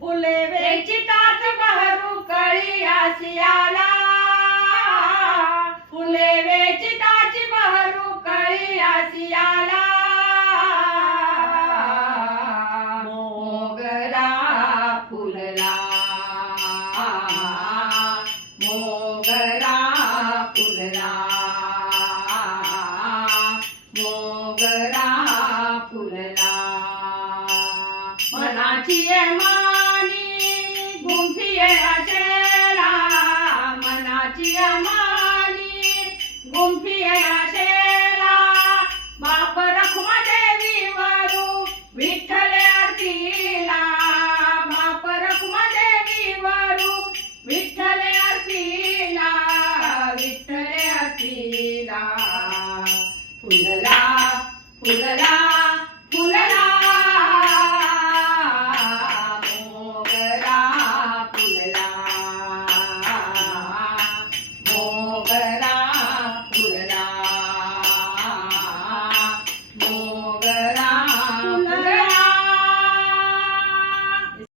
फुले वेचिताच बहरू कळी आसियाला, फुले वेचिताच बहरू कळी आसियाला, मोगरा फुलला, मोगरा फुलला, मोगरा फुलला. मनाची मानी गुंफी आशेला, मनाची मानी गुंफी आशेला, बाप रखुमा देवी वरू विठ्ठल आरतीला, बाप रखुमा देवी वरू विठ्ठल आरतीला, विठ्ठल आरतीला. फुलला फुलला फुलला, मोगरा फुलला, मोगरा फुलला, मोगरा